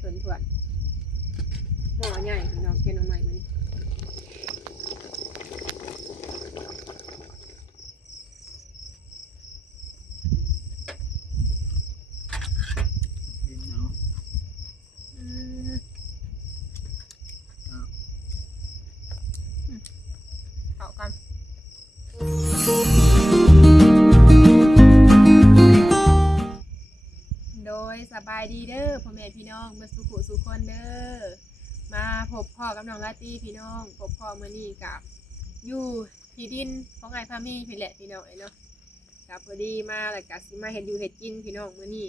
เพิ่นถ่วนหม้อใหญ่พี่น้องแกงหน่อไม้มื้อนี้อืมเข้ากันโดยสบายดีเด้อพ่อแม่พี่น้องเมื่อสุขุสุคนเด้อมาพบพ่อกับน้องลาตี้พี่น้องพบพ่อมื้อนี้กับอยู่ที่ดินของไอ้พามีพี่แหละพี่น้องไอ้เนาะกับพอดีมาแล้วก็สิมาเฮ็ดอยู่เฮ็ดกินพี่น้องมื้อนี้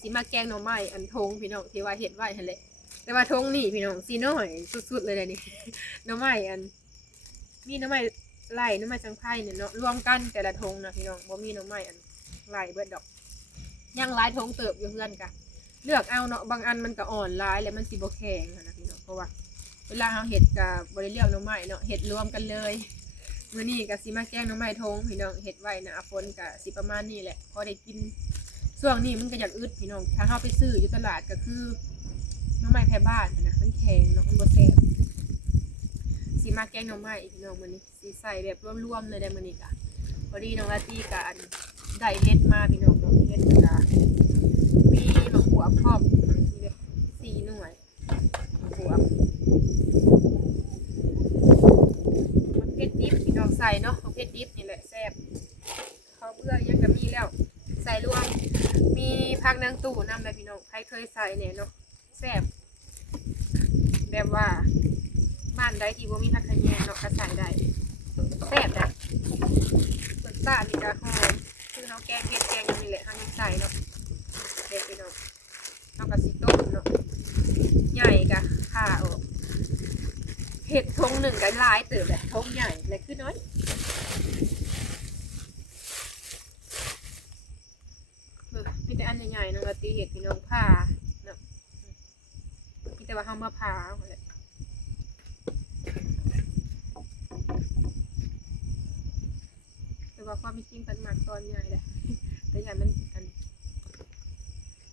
สิมาแกงหน่อไม้อันทงพี่น้องที่ว่าเฮ็ดไว้หั่นแหละแต่ว่าทงนี่พี่น้องสิน้อยสุดๆเลยเด้อนี่ หน่อไม้อันมีหน่อไม้ไล่หน่อไม้จังไผ่เนี่ยเนาะรวมกันแต่ละทงนะพี่น้องบ่มีหน่อไม้อันไล่เบิดดอกยังหลายทงเติบอยู่เพื่อนกะเลือกเอาเนาะบางอันมันก็อ่อนหลายแล้วมันสิบ่แข็งนะพี่น้องเพราะว่าเวลาเราเฮ็ดก็บ่ได้เลือกหน่อไม้เนาะเฮ็ดรวมกันเลยมื้อนี้ก็สิมาแกงหน่อไม้ทงพี่น้องเฮ็ดไว้นะฝนก็สิประมาณนี้แหละพอได้กินช่วงนี้มันก็อยากอึดพี่น้องถ้าเฮาไปซื้ออยู่ตลาดก็คือหน่อไม้แถวบ้านนะมันแข็งเนาะมันบ่แซ่บสิมาแกงหน่อไม้พี่น้องมื้อนี้สิใส่แบบรวมๆเลยได้มื้อนี้ก็พอดีน้องลาตี้ก็ได้เฮ็ดมาพี่น้องเนาะเฮ็ดก็มีมะขัวพร้อมนี่เลย4 หน่วยมะขัวมันเผ็ดดิบพี่น้องใส่เนาะเผ็ดดิบนี่แหละแซ่บข้าวเบื่อยังก็มีแล้วใส่รวมมีผักนางตู่นำเลยพี่น้องใครเคยใส่เนี่ยเนาะแซ่บแบบว่าบ้านใดที่บ่มีผักขะแยงเนาะก็ใส่ได้แซ่บนะรสชาตินี่ก็หอมคือเฮาแกงเผ็ดแกงอย่างนี้แหละเฮายังใส่เนาะเด็ดพี่น้องเฮาก็สิต้มเนาะใหญ่ก็ข่าออกเห็ดทงหนึ่งก็หลายเติบเลยทงใหญ่เลยคือน้อยมีแต่อันใหญ่ๆน้องกะตีเห็ดพี่น้องผ่าเนาะมีแต่ว่าเฮามาผ่าเลยแต่ว่าความจริงเป็นหมักตอนใหญ่เลยแต่อย่างมัน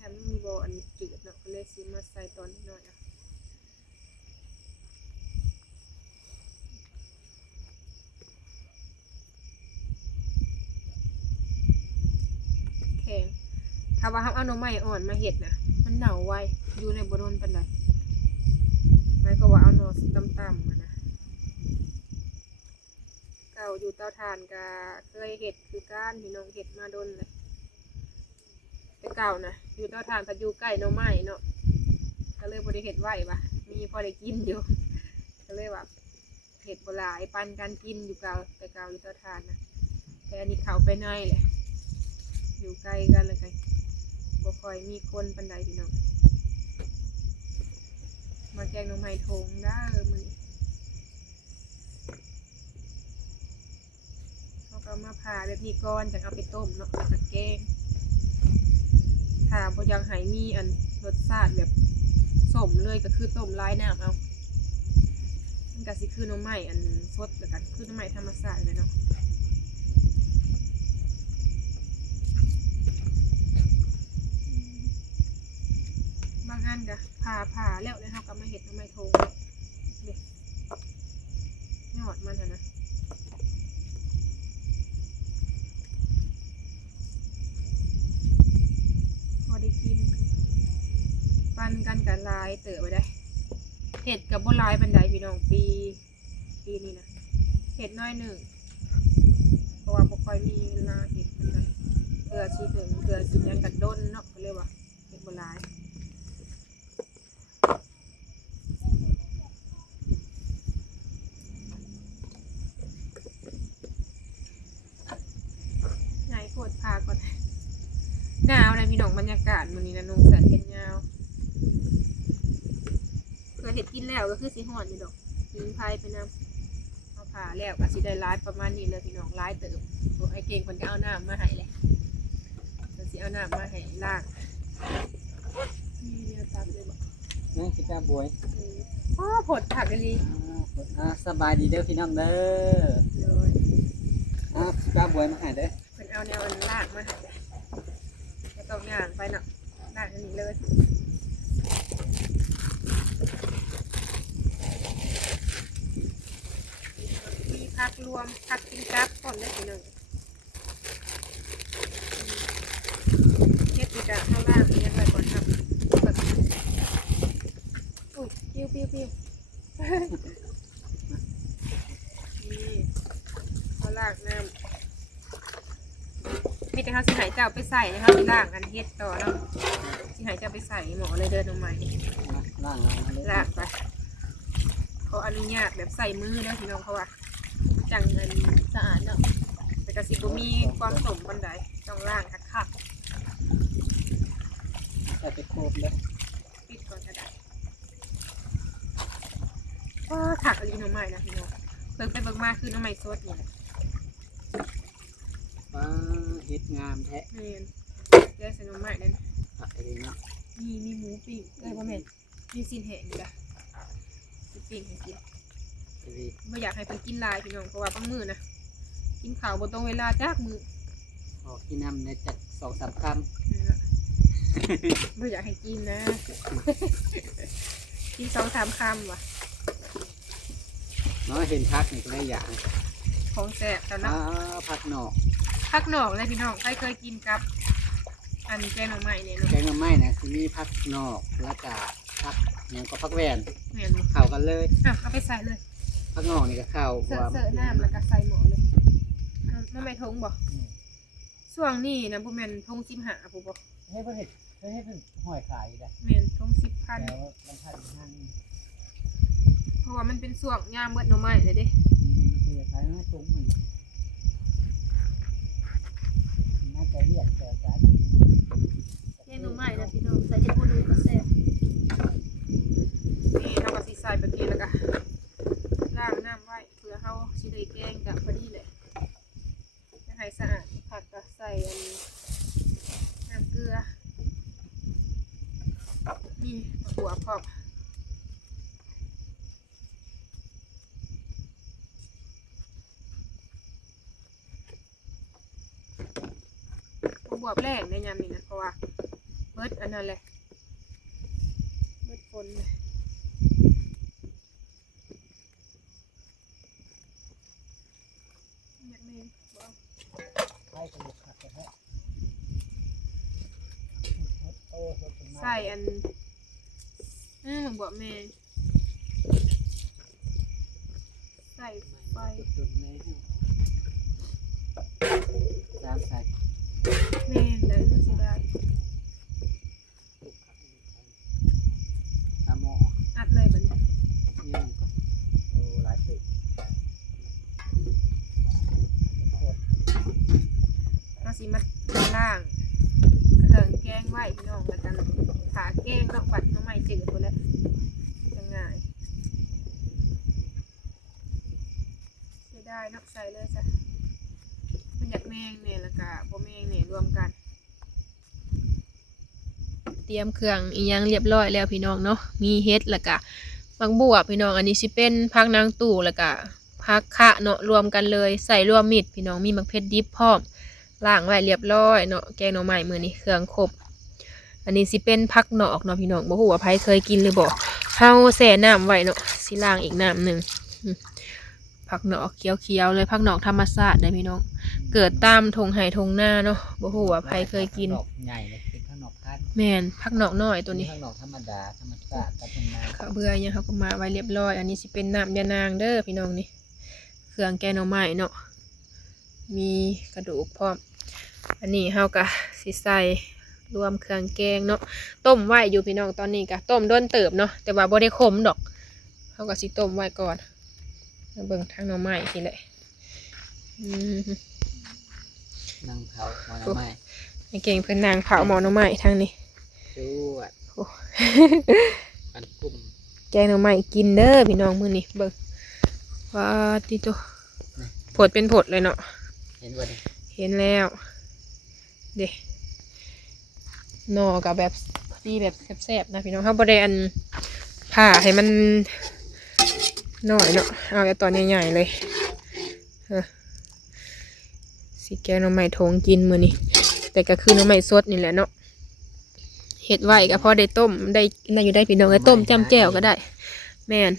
มันมีโบอันจืดเนาะก็เลยซื้อมาใส่ตอนนิดหน่อยอะแข็งถ้าว่าเอาหน่อไม้อ่อนมาเห็ดนะมันเหนาไวอยู่ในบโดนปันใดไม่ก็ว่าเอาหน่อต่ำๆมานะเก่าอยู่เตาถ่านก็เคยเห็ดคือก้านพี่น้องเห็ดมาโดนเลยแต่เก่านะอยู่เตาถ่านพัดอยู่ใกล้หน่อไม้เนาะก็เลยบริเห็ดไหวปะมีพอได้กินอยู่ก็เลยว่าเห็ดโบราณปันการกินอยู่เก่าแต่เก่าอยู่เตาถ่านนะแต่อันนี้เขาไปในเลยอยู่ใกล้กันเลยไงบ่ค่อยมีคนปันใดพี่น้องมาแกงหน่อไม้ทงได้มือเขาก็มาผ่าแบบนี้ก่อนจะเอาไปต้มเนาะแล้วก็แกงถ้าบ่ยังให้มีอันรสชาติแบบสมเลยก็คือต้มลายน้ำเอามันก็สิคือหน่อไม้อันสดแล้วก็คือหน่อไม้ธรรมชาติเลยเนาะบางอันก็ผ่าแล้วเลยเขาก็มาเห็ดหน่อไม้ทงเด็ดยอดมันนะพอได้กินปันกันกับลายเต๋อไปได้เห็ดกับบ่ลายบันไดพี่น้องปีนี้นะเห็ดน้อยหนึ่งเพราะว่าบ่ค่อยมีเวลาเห็ดบันไดเกลือชีถึงเกลือชียังกัดด้นเนาะเขาเรียกว่าเห็ดบ่ลายใหญ่โคตรพาก่อนหนาวนะพี่น้องบรรยากาศมื้อนี้นะนุ่งแสนเห็ดยาวเพื่อเห็ดกินแล้วก็คือสีห่อนอยู่ดอกยิงไพ่ไปน้ำเอาผ่าแล้วก็สิได้ร้ายประมาณนี้เลยพี่น้องร้ายเติมตัวไอเก่งคนก็เอาน้ำมาให้เลยจะสิเอาน้ำมาให้ล่างนี่เดียวตัดเลยบอกนี่คือจ้าบวยผดผักเลยสบายดีเด้อพี่น้องเด้อเลยจ้าบวยมาให้เด้อเป็นเอาแนวอันล่างมาให้เลยจะต้องย่างไปเนาะล่างอันนี้เลย รวมผักกินกับก่อนได้พี่น้องเฮ็ดอีกอะข้างล่างเรียนไว้ก่อนครับอุ้ยปิ้วนี่เขาลากน้ำมีแต่เขาสิหายเจ้าไปใส่นะครับสิล่างกันเฮ็ดต่อเนาะสิหายเจ้าไปใส่หมอเลยเดินออกมา ล่างเลย ลากไปเขาอนุญาตแบบใส่มือนะพี่น้องเขาว่ามันจังเงินสะอาดเนาะแต่กระสิบมีความสมบันไดต้องล่างคัก ใส่ไปโคบเลย ๆปิดก่อนก็ได้ว้าถักอะไรน้องใหม่นะพี่น้องเบิ่งไปเบิ่งมาคือน้องใหม่สดนี่แหละ ว้าเฮ็ดงามแท้ เมนเดี๋ยวใส่น้องใหม่นั่น ผักเองเนาะ มีหมูปิ้งพ่อแม่มีซีนแห้งอยู่ละสิปิ้งให้กิน ดี ไม่อยากให้เพิ่นกินลายพี่น้องเพราะว่าบางมื้อนะกินข้าวบ่ตรงเวลาจักมื้อ ออกกินน้ำในจัด2-3 คำ ไม่อยากให้กินนะ กิน2-3 คำว่ะ เนาะเห็นพักนี่ก็ได้อย่าง ของแซ่บแต่เนาะ ผักหนอก ผักหนอกเลยพี่น้องใครเคยกินกับ อันแกงหน่อไม้เนี่ยเนาะ แกงหน่อไม้นะสิมีผักหนอกแล้วก็ผักหยังก็ผักแหวน แม่นบ่ เข้ากันเลย อ่ะเอาไปใส่เลย ผักหนอกนี่ก็เข้า เสิร์ฟน้ำแล้วก็ใส่หม้อเลยน้ำไม่ทงบ่ช่วงนี้นะบ่แม่นทง15ผู้บ่ ให้เพิ่นเฮ็ดให้เพิ่นห้อยขายอยู่ได้ แม่นทง10,000 แล้วมันพันห้าง เพราะว่ามันเป็นช่วงยามเบิดหน่อไม้เลยเด้ มีขายมาตรงมันน่าจะเรียกแต่การ แกงหน่อไม้นะพี่น้องใส่เห็ดหูหนูก็แซ่บนี่เฮาก็สิใส่แบบนี้แล้วก็ล้างน้ำไว้เพื่อเฮาสิได้แกงกะพอดีเลยจะให้สะอาดผักก็ใส่อันน้ำเกลือนี่หัวพร้อมบวบแรกในยามนี้นะเพราะว่าเบิดอันนั้นแหละเบิดฝนเลยอยากเมนบ่ ให้กระดูกหักกระแทกโอ้โห ใส่อันบวบเมนใส่ไฟ จุดในจานใส่ เมนเดี๋ยวสิได้ ตาหม้อ อัดเลยบัดนี้ ยังโอ้หลายสิบ เราสิมาล่างเครื่องแกงไว้พี่น้องแล้วกันขาแกงนอกบัดน้องใหม่จืดหมดแล้วจะง่ายเสียดายเนาะใส่เลยจ้ะมันอยากแมงเนี่ยแล้วก็บ่แมงเนี่ยรวมกัน เตรียมเครื่องอีหยังเรียบร้อยแล้วพี่น้องเนาะมีเฮ็ดแล้วก็บางบวบพี่น้องอันนี้สิเป็นผักนางตู่แล้วก็ผักคะเนาะรวมกันเลยใส่รวมมิตรพี่น้องมีมะเขือดิบพร้อมล้างไว้เรียบร้อยเนาะแกงหน่อไม้มื้อนี้เครื่องครบอันนี้สิเป็นผักหนอกเนาะพี่น้องบ่ฮู้ว่าไผเคยกินหรือบ่เฮาแช่น้ำไว้เนาะสิล้างอีกน้ำหนึงผักหนอกเขียวๆเลยผักหนอกธรรมชาติได้พี่น้องเกิดตามทงไห่ทงนาเนาะบ่ฮู้ว่าไผเคยกิน ดอกใหญ่เลยเป็นข้างนอกคัด แม่นผักหนอกน้อยตัวนี้ ข้างนอกธรรมดาธรรมชาติกับธรรมดา ข้าวเบื่อเนี่ยเขาก็มาไว้เรียบร้อยอันนี้สิเป็นน้ำยานางเด้อพี่น้องนี่เครื่องแกงหน่อไม้เนาะมีกระดูกพร้อมอันนี้เฮาก็สิใส่รวมเครื่องแกงเนาะต้มไว้อยู่พี่น้องตอนนี้ก็ต้มด้นเติบเนาะแต่ว่าบ่ได้ขมดอกเฮาก็สิต้มไว้ก่อนมาเบิ่งทางหน่อไม้นี่แหละ นั่งเผาหน่อไม้ ให้เก่งเพิ่นนางเผาหมอหน่อไม้ทางนี้ จวด โอ้ ปันกุ้ม แกงหน่อไม้กินเด้อพี่น้องมื้อนี้เบิ่งว้าติโตผดเป็นผดเลยเนาะ เห็นว่าดิ เห็นแล้วเด็หน่อกับแบบดีแบบแซ่บๆนะพี่น้องเขาบริอันผ่าให้มันหน่อยเนาะเอาแต่ตอนใหญ่ๆเลยสีแกงหน่อไม้ทงกินมื้อนี้แต่ก็คือหน่อไม้สดนี่แหละเนาะเห็ดไว้ก็พอได้ต้มได้อยู่ได้พี่น้องได้ต้มจำแจ่วก็ได้ แม่น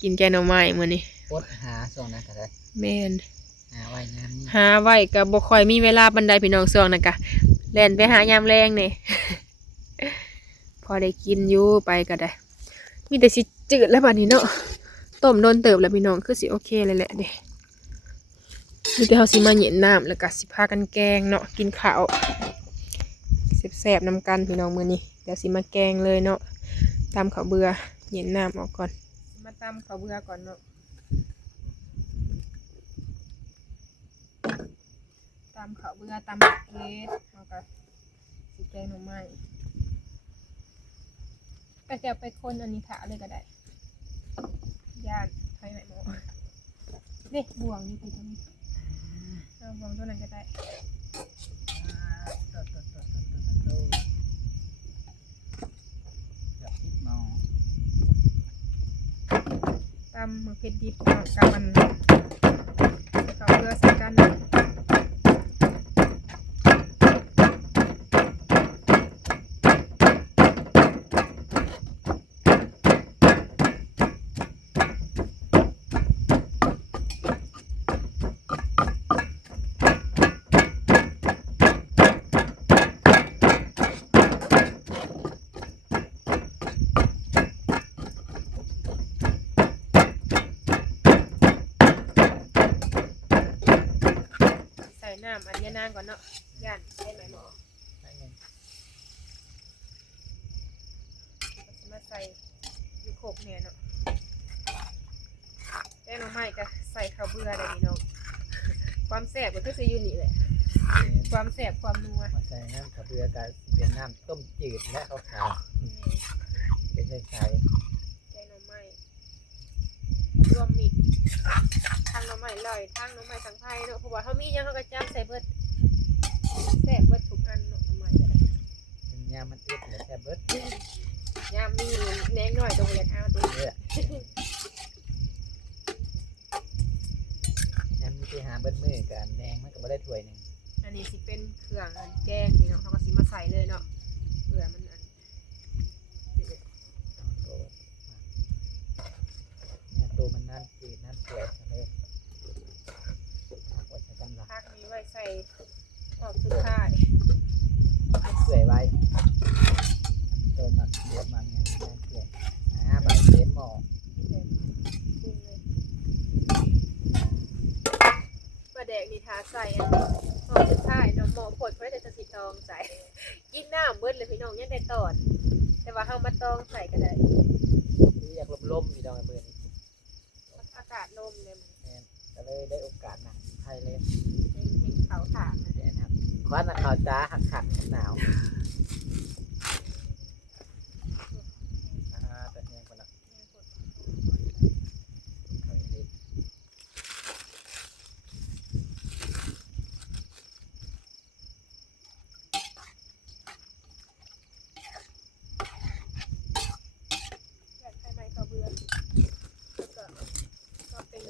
กินแกงหน่อไม้มื้อนี้ อดหาส่งนะก็ได้ แม่น หาไว้งามนี่ หาไว้ก็บ่ค่อยมีเวลาปานใดพี่น้องช่วงนั้นก็แล่นไปหายามแรงนี่ พอได้กินอยู่ไปก็ได้ มีแต่สิจืดแล้วบัดนี้เนาะต้มโดนเติบแล้วพี่น้องคือสิโอเคเลยแหละเด้มีแต่เฮาสิมาเหย็นน้ำแล้วก็สิพากันแกงเนาะกินข้าวแซ่บๆนำกันพี่น้องมื้อนี้เดี๋ยวสิมาแกงเลยเนาะตำข้าวเบื่อเหย็นน้ำออกก่อนมาตำข้าวเบื่อก่อนเนาะตำข้าวเบื่อตำเฮ็ดแล้วก็สิแกงหน่อไม้ก็จะไปคนอันนี้ถาเลยก็ได้ย่านไทยไหนหมอเด็กบ่วงนี่ไปตรงนี้เอาบ่วงตัวนั้นก็ได้ตำมะเขือดิบกับมันเขาเพื่อใส่กันน้ำอันนี้นานก่อนเนาะย่านได้ไหมหมอมาใส่ยูโคกเนี่ยเนาะแป้งน้ำไม้ก็ใส่ข้าวเบื่อได้พี่น้องความแซ่บก็คือสิอยู่นี่แหละความแซ่บความนัว มาใส่น้ำข้าวเบื่อกับเป็นน้ำต้มจืดและขาวๆเป็นใส่แกงน้ำไม้รวมมิตรทางน้ำไม้ลอยทางน้ำไม้ทางไผ่เนาะเพราะว่าเขามียังเขาก็จับใส่เบิดแซ่บเบิดทุกอันเนาะน้ำไม้ก็ได้ เป็นยามันอึดแล้วแซ่บเบิด ยามมีแหนงหน่อยตรงอยากเอาตัว เนี่ยยามมีไปหาเบิดมือกับแดงมันก็บ่ได้ถ้วยหนึง อันนี้สิเป็นเครื่องอันแกงนี่เนาะเขาก็สิมาใส่เลยเนาะเผื่อมันอัน เนี่ยตัวมันนั่นจืดนั่นเปื่อยเลยผักไว้ใช้กำลัง พักนี้ไว้ใส่หอมสุดท้าย เปื่อยไว้ตัวมันเดือดมันเนี่ยนั่นเปื่อยใบเต็มหม้อ ปรุงเลยปลาแดกนี่ทาใส่อันหอมสุดท้ายเนาะหมอผดเพราะจะสีทองใส่กินน้ำเบิดเลยพี่น้องยังได้ตอนแต่ว่าเฮามาตองใส่ก็ได้ ที่อยากลมๆอยู่ดองไอ้เบอร์นี้ อากาศลมเลยมัน ก็เลยได้โอกาสหนักไทยเลย เห็นเขาถางนะ เดี๋ยวนะครับควันข่าวจ้าหักหนาวแต่แห้งคนละอยากให้ไม้กระเบือก็เป็น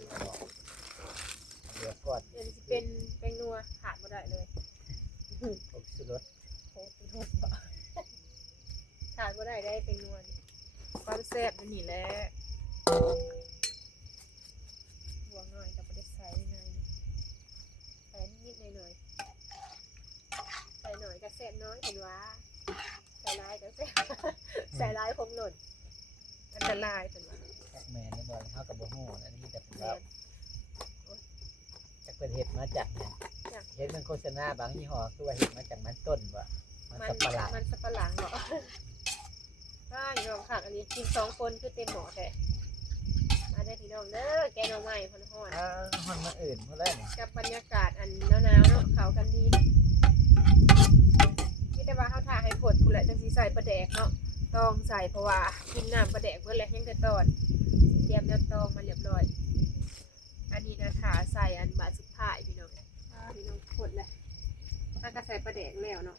เดือดก่อน เดี๋ยวจะเป็นแป้งนัวขาดบ่ได้เลย อบสุรส โอ้โหเป็นโทษบ่ขาดบ่ได้ได้แป้งนัวนี่ความแซ่บมันนี่แหละบวงหน่อยกับบ่ได้ใส่ในใส่นิดๆหน่อยๆใส่หน่อยก็แซ่บน้อยเห็นว่าใส่หลายก็แซ่บ ใส่หลายคงหล่นอันตรายเพิ่นว่า แอกแมนนี่บอลเข้ากับโบฮูอันนี้แต่ผมว่าจากเป็นเห็ดมาจากเนี่ยเห็ดมันโฆษณาบางยี่ห้อคือว่าเห็ดมาจากมันต้นวะมันสับปะหลัง มันสับปะหลังเหรอถ้าอยู่ข้างอันนี้กิน2คนคือเต็มหม้อแท้มาได้พี่น้องเด้อแกงหน่อไม้ฮ้อนๆ ฮอนมาอื่นเมื่อไรเนี่ย กับบรรยากาศอันหนาวๆเนาะเขากันดีนี่แต่ว่าเขาถ่าให้ผดผู้แหละจังสีใส่ปลาแดกเนาะต้องใส่เพราะว่ากินน้ำปลาแดกเมื่อไรยังแต่ตอนเตรียมแล้วตองมาเรียบร้อยอันนี้นะขาใส่อันบาสุดท้ายพี่น้องพี่น้องผดเลยถ้าก็ใส่ปลาแดกแล้วเนาะ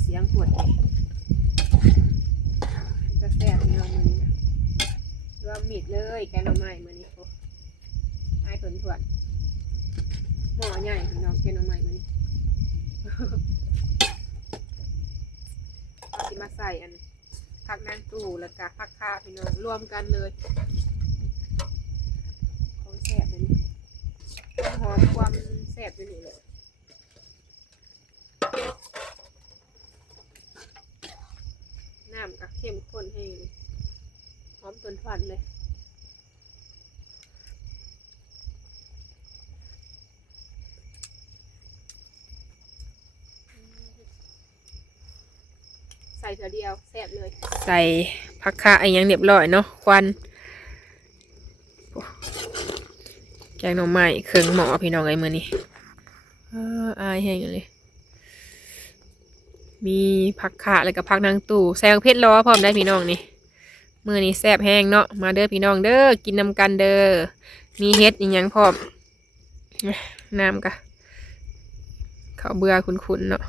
เสียงผดเนี่ยก็แซ่บพี่น้องมือนี้นะรวมมิดเลยแกงหน่อไม้มือนี้โอ้ไอ้ผลถวดหม้อใหญ่พี่น้องแกงหน่อไม้มือนี้ สิมาใส่อัน ผักนางตู่แล้วก็ผักข่าพี่น้องรวมกันเลยของแซ่บเลยนี่ความหอมความแซ่บอยู่นี่เลยน้ำก็เข้มข้นให้หอมต้นฟันเลยใส่เท่าเดียวแซ่บเลยใส่ผักข่าไอ้ยังเรียบร้อยเนาะควันแกงหน่อไม้เครื่องหม้อพี่น้องไอ้มือนี่อายแห้งเลยมีผักข่าแล้วก็ผักนางตู่แซงเพชรล้อพร้อมได้พี่น้องนี่มือนี้แซ่บแห้งเนาะมาเด้อพี่น้องเด้อกินนำกันเด้อมีเฮ็ดอีกยังพร้อมน้ำกะข้าวเบื่อคุ้นๆเนาะ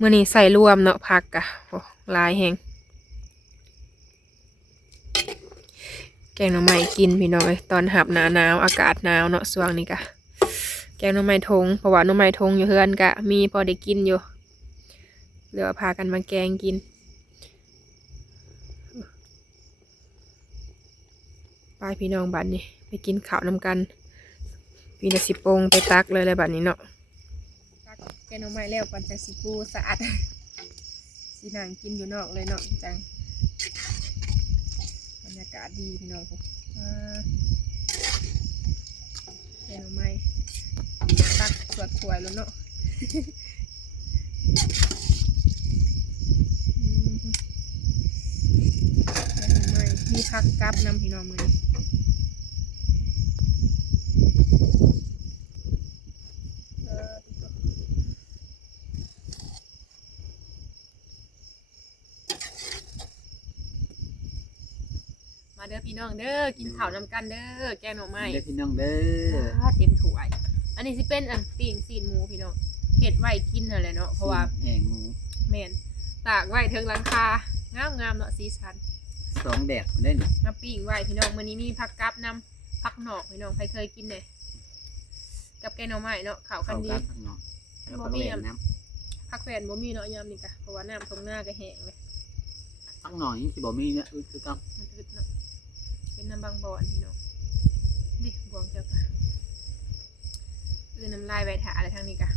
มือนี้ใส่รวมเนาะผักกะโอ้ลายแห้งแกงหน่อไม้กินพี่น้องเอ้ยตอนหับหนาวอากาศหนาวเนาะช่วงนี้กะแกงหน่อไม้ทงเพราะว่าหน่อไม้ทงอยู่เฮือนกะมีพอได้กินอยู่เหลือพากันมาแกงกินไปพี่น้องบัดนี้ไปกินข้าวนำกันพี่นาสิโปงไปตักเลยบัดนี้เนาะตักแกงหน่อไม้แล้วก่อนจะสิปูสะอาดสินั่งกินอยู่นอกเลยเนาะจังบรรยากาศดีพี่น้องแกงหน่อไม้ตักสวดถวยแล้วเนาะมีผักกับน้ำพี่น้องมือมาเด้อพี่น้องเด้อกินข้าวนำกันเด้อแกงหน่อไม้เด้อพี่น้องเด้อเต็มถ้วยอันนี้สิเป็นปิ้งซีนหมูพี่น้องเห็ดไว้กินอะไรเนาะเพราะว่าแห้งหมู แมนตากไว้เทิงหลังคางามเนาะสีสัน2แบบได้นี่มาปิ้งไว้พี่น้องมื้อนี้มีผักกับน้ำผักหนอกพี่น้องใครเคยกินเนี่ยกับแกงหน่อไม้เนาะข้าวกันดีบ่มีน้ำผักแฟนบ่มีเนาะยามนี่กะเพราะว่าน้ำตรงหน้าก็แห้งเลยผักหน่อยนี่สิบ่มีเนี่ยคือกันมันอึดเนาะเป็นน้ำบางบ่อนพี่น้องดิบวงเจ้าค่ะน้ำลายใบถาอะไรทางนี้กะ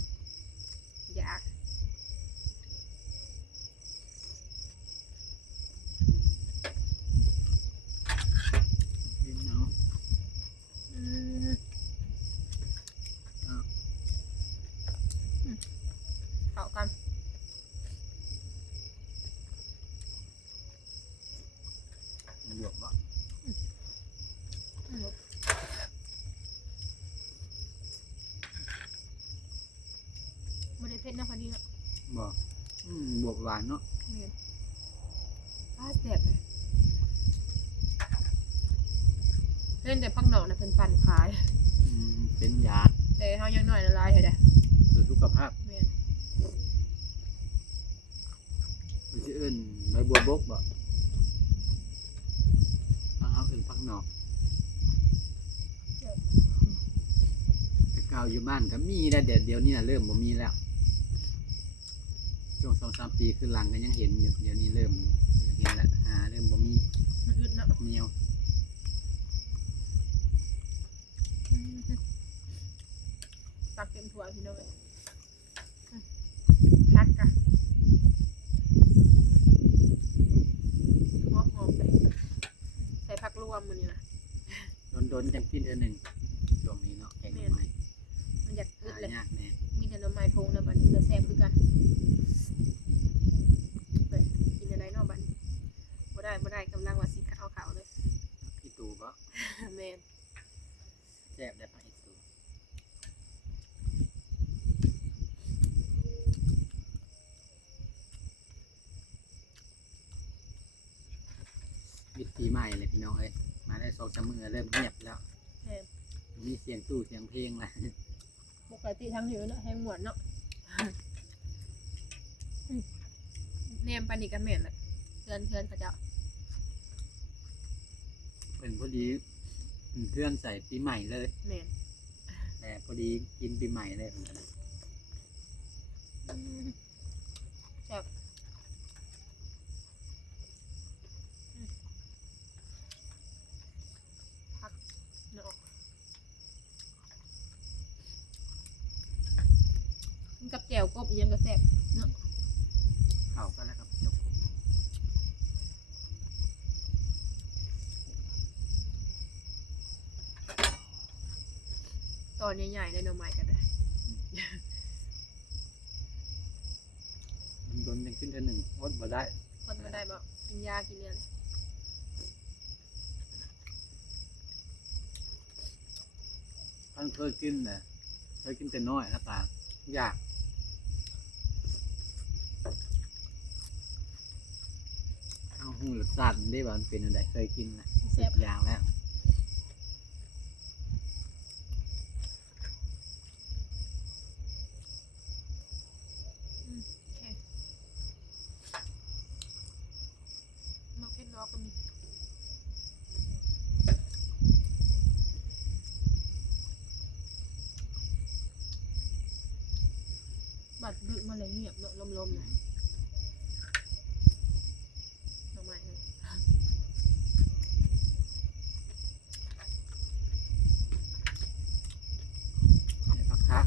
อยากเข้ากันมันหยวกบ่ไม่ได้เผ็ดนะพอดีเนาะบ่บวกหวานเนาะเนี่ยแซ่บเลยเล่นแต่พักหนอกนะเป็นปั่นขายเป็นยาแต่เขายังหน่อยละลายเถอะเด้อเพื่อสุขภาพเนี่ยมันจะเอิ้นใบบัวบกบ่ทางเขาเอิ้นพักหนอกแต่เก่าอยู่บ้านก็มีแต่เดี๋ยวนี้เริ่มบ่มีแล้วช่วง 2-3 ปีขึ้นหลังก็ยังเห็นอยู่เดี๋ยวนี้เริ่มเห็นแล้วเริ่มบ่มีมันอึดเนาะเหนียวตักเต็มถ้วยพี่น้องเลยพักกะหอมๆไปใส่ผักรวมมือนี่นะโดนจังกินเท่านึงช่วงนี้เนาะแกงหน่อไม้มันอยากอึดเลยยากแน่มีแต่หน่อไม้ทงนะบัดนี้จะแซ่บคือกันเลยกินอะไรเนาะบัดนี้บ่ได้กำลังว่าสิเอาข้าวเลยอีตูบ่แม่นแซ่บได้ปะอีตูวิธีใหม่เลยพี่น้องเอ้ยมาได้2-3 มื้อเริ่มเงียบแล้วมีเสียงตู้เสียงเพลงละปกติทั้งหิวเนาะแห้งหมวนเนาะเนียมปานิกาเมนเลยเพื่อนเขาเจ้าเป็นพอดีเพื่อนใส่ปีใหม่เลยเมนแต่พอดีกินปีใหม่เลยจับ วกบอีหยังก็แซ่บเนาะ เข้ากันแล้วครับจบ ตอนใหญ่ๆเลยหน่อไม้ก็ได้ มันโดนยังขึ้นเท่าหนึ่งอดบ่ได้ คนบ่ได้บ่กินยากินเลือด ท่านเคยกินนะเคยกินแต่น้อยนะตาอยากเอาหูรสชาติมันได้ว่ามันเป็นอะไรเคยกินนะ แซ่บ อย่างแล้ว โอเคมะเขือล้อก็มีบัดดึกมาเลยเงียบเนาะลมๆนะหน่อไม้เลย ไอ้ผักคะ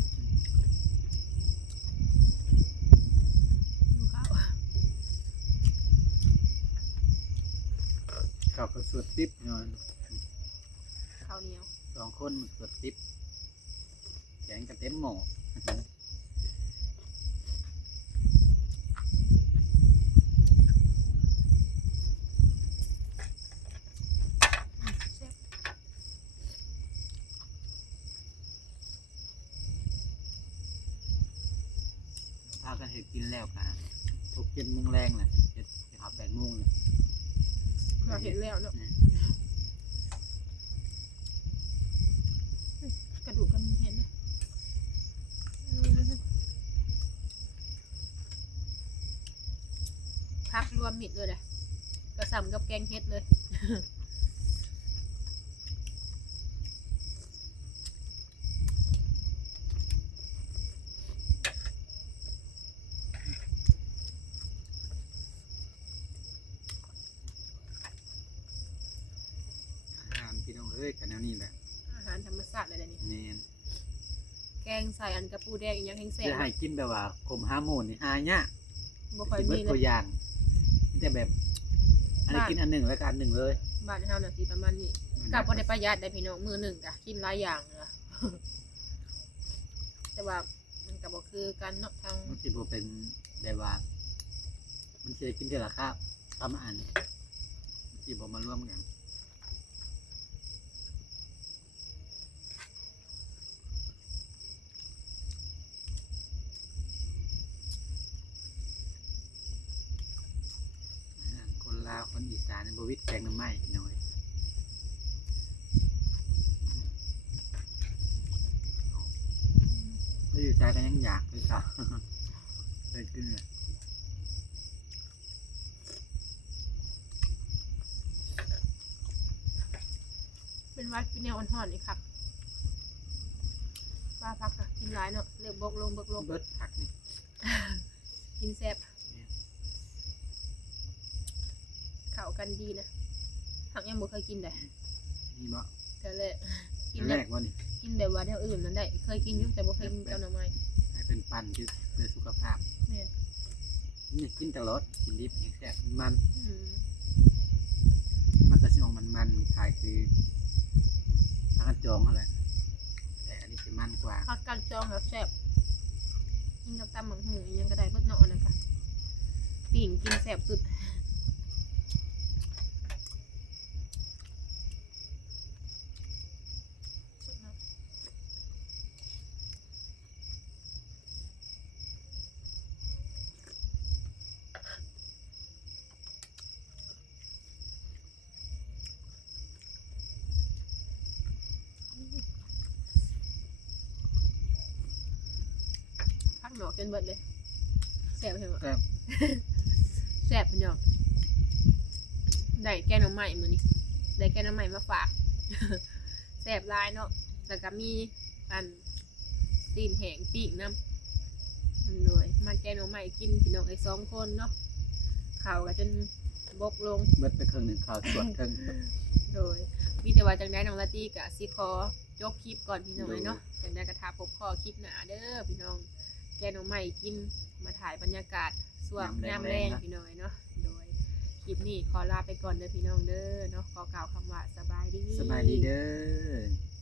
ดูข้าว กับกระสุดติ๊บเนาะ ข้าวเหนียว สองคนมันกระสุดติ๊บแกงกระเต็มหม้อ แซ่บ พากันเห็ดกินแล้วกันทุก7 โมงแรงเลยเห็ดจะขับ8 โมงเลย เราเห็นแล้วเนาะกระดูกก็มีเห็นนะพักรวมมิดเลยนะกระสำกับแกงเฮ็ดเลย อาหารพี่น้องเอ้ยกันแนวนี้แหละ อาหารธรรมชาติเลยเดี๋ยวนี้ แน่น แกงใส่อันกระปูแดงอีกอย่างแห้งแซ่ จะ บ ให้กินแบบว่าขม5 โมงนี่หายาก บ่ค่อย เบิ มี ด เล ตัวย อย่างแต่แบบอันนี้กินอันหนึ่งแล้วก็อันหนึ่งเลย บ้านเฮาน่ะสิประมาณนี้กับบ่ได้ประหยัดได้พี่น้องมื้อหนึ่งกะกินหลายอย่างเลยล่ะ แต่ว่ามันก็บ่คือกันเนาะทาง มันสิบ่เป็นแบบว่า มันสิได้กินแต่ละคาบทำอันมันสิบ่มาร่วมกันคนลาวคนอีสานในบวิตแกงน้ำไหม้พี่น้อยไม่อยู่ใจกันยังอยากเลยค่ะ เลยขึ้นเลย เป็นวัดกินแนวอ่อนๆนี่ครับว่าพักก็กินหลายเนาะเลือกบกลง เบิดผักนี่ กินแซ่บเข้ากันดีนะผักยังบ่เคยกินเลย นี่บ่ แต่แรกกิน แร แบบ กว่านี่ กินแบบว่าแนวอื่นนั่นได้เคยกินอยู่แต่บ่เคยกินกับหน่อไม้ ให้เป็นปันคือเพื่อสุขภาพ แม่น นี่กินตลอดกินดิบแห้งแซ่บมัน อืม มันก็สิออกมันขายคืออาหารจองนั่นแหละแต่อันนี้สิมันกว่า ผักกันจองแบบแซ่บกินกับตำบักหุ่งอีหยังก็ได้เบิดเนาะนะคะปิ่งกินแซ่บสุดสุดเนาะพักหนอกจนเบิดเลยแซ่บใช่ไหม แซ่บ แซ่บพี่น้องได้แกงหน่อไม้มื้อนี้ได้แกงหน่อไม้มาฝาก แซ่บหลายเนาะแล้วก็มีอันตีนแห้งปีกน้ำเลยมาแกงหน่อไม้กินพี่น้องไอ้2 คนเนาะข้าวก็จนบกลง เบิดไปครึ่งหนึ่งข้าวสวยครึ่ง โดยมีแต่ว่าจังได้น้องลาตี้กับซิคอจบคลิปก่อนพี่น้องเลยเนาะจังได้กระทาพบข้อคลิปหนาเด้อพี่น้อง แกงหน่อไม้กินมาถ่ายบรรยากาศช่วงยามแรงพี่น้องเนาะโดยคลิปนี้ขอลาไปก่อนเด้อพี่น้องเด้อเนาะขอกล่าวคำว่าสบายดี สบายดีเด้อ